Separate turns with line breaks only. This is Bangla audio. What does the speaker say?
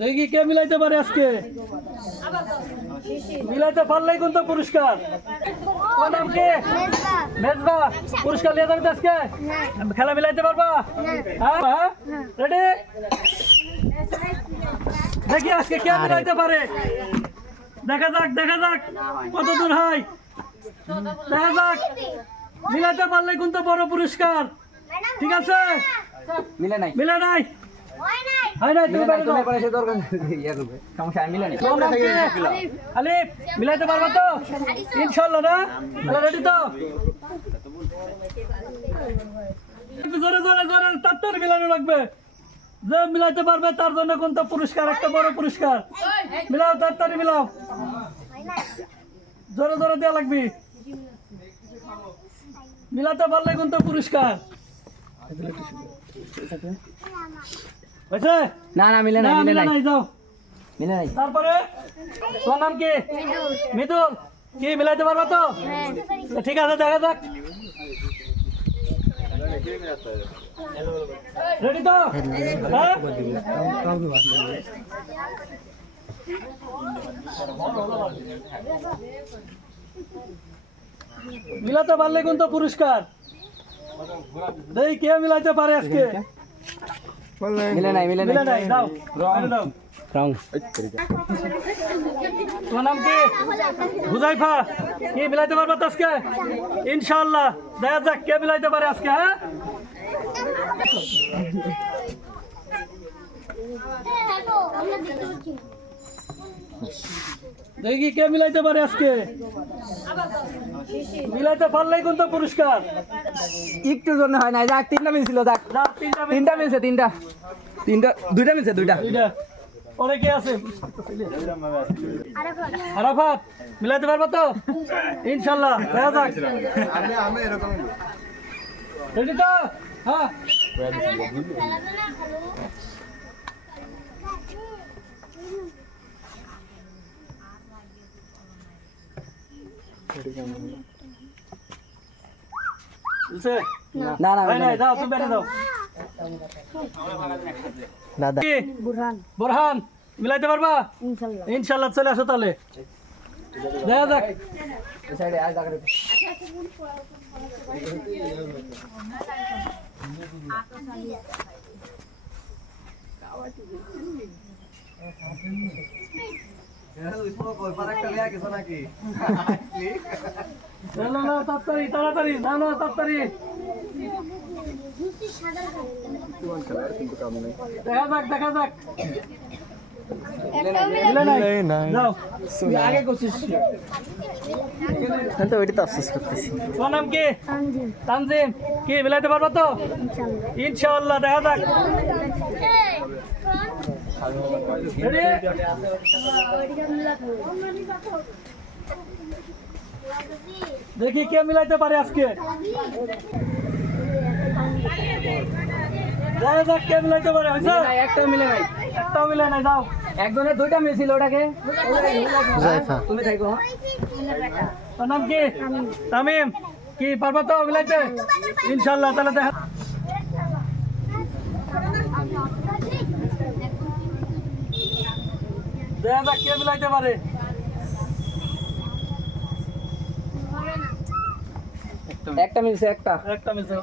দেখি কে মিলাইতে পারে আজকে? মিলাইতে পারলেই কিন্তু পুরস্কার। তোমার নাম কে? মেজবা। পুরস্কার নিয়ে যাবে আজকে? খেলা মিলাইতে পারবা? হ্যাঁ? হ্যাঁ? রেডি দেখি আজকে কে মিলাইতে পারে। দেখা যাক দেখা যাক কত দূর হয়। দেখা যাক। মিলাইতে পারলে কিন্তু বড় পুরস্কার। ঠিক আছে?
মিলে নাই।
মিলে নাই। হয় নাই তুমি।
পরে সে দরকার ইয়া করবে। সমস্যা আমি মিলে নাই
তোমার আলিফ মিলাইতে পারবা তো? ইনশাল্লাহ না? রেডি তো? জোরে জোরে জোরে তাড়াতাড়ি মিলানো লাগবে। যে মিলাইতে পারবে তার জন্য কোনটা পুরস্কার একটা বড় পুরস্কার। মিলাও তাড়াতাড়ি মিলাও। জোরে জোরে দেওয়া লাগবে। মিলাতে পারলে কিন্তু পুরস্কার। হয়েছে?
না না মিলে
না
মিলে নাই।
যাও।
মিলে নাই।
তারপরে তোমার নাম কি? মিতুল কি মিলাইতে পারবা তো? ঠিক আছে দেখা যাক। রেডি তো? হ্যাঁ? মিলাতে পারলে কিন্তু পুরস্কার। দেই কে মিলাইতে পারে আজকে?
মিলে নাই মিলে
মিলে
নাই রং।
তোমার নাম কি? হুজাইফা কি মিলাইতে পারব তো আজকে? ইনশাআল্লাহ দেখা যাক কে মিলাইতে পারে আজকে হ্যাঁ? দেখি কে মিলাইতে পারে আজকে। মিলাইতে পারলেই কিন্তু পুরস্কার।
একটু জন্য হয় নাই। যাক তিনটা মিলছিল যাক।
তিনটা
মিলছে। তিনটা তিনটা। দুইটা মিলছে দুইটা।
দুইটা। পরে কে আছে? আরাফাত। মিলাইতে পারবা তো? ইনশাল্লাহ দেখা যাক। রেডি তো? হ্যাঁ।
না না
নাই, যাও, তুমি যাও।
দাদা।
কি? বোরহান। মিলাইতে পারবা? ইনশাল্লাহ। চলে আসো তাহলে। দেখা যাক।
সাইডে আয় জায়গা
না, না, না, তাড়াতাড়ি তাড়াতাড়ি না না তাড়াতাড়ি দেখা যাক দেখা যাক মিলে নাই যাও তুই
তো ওইটা তো আফসোস করতেছি
তোমার নাম কি তানজিম কি মিলাইতে পারবা তো ইনশাআল্লাহ দেখা যাক? দেখি কে মিলাইতে পারে আজকে। দেখা যাক কে মিলাইতে পারে হয়েছে?
নাই একটাও মিলে নাই।
একটাও মিলে নাই যাও।
একজনের দুইটা মিলছিল ওটাকে। তুমি থাকো হ্যাঁ?
নাম কি? তামিম। কি পারবা তো মিলাইতে? ইনশাল্লাহ তাহলে দেখা দেখা যাক কে মিলাইতে পারে?
একটা মিলছে একটা।
একটা মিলছে।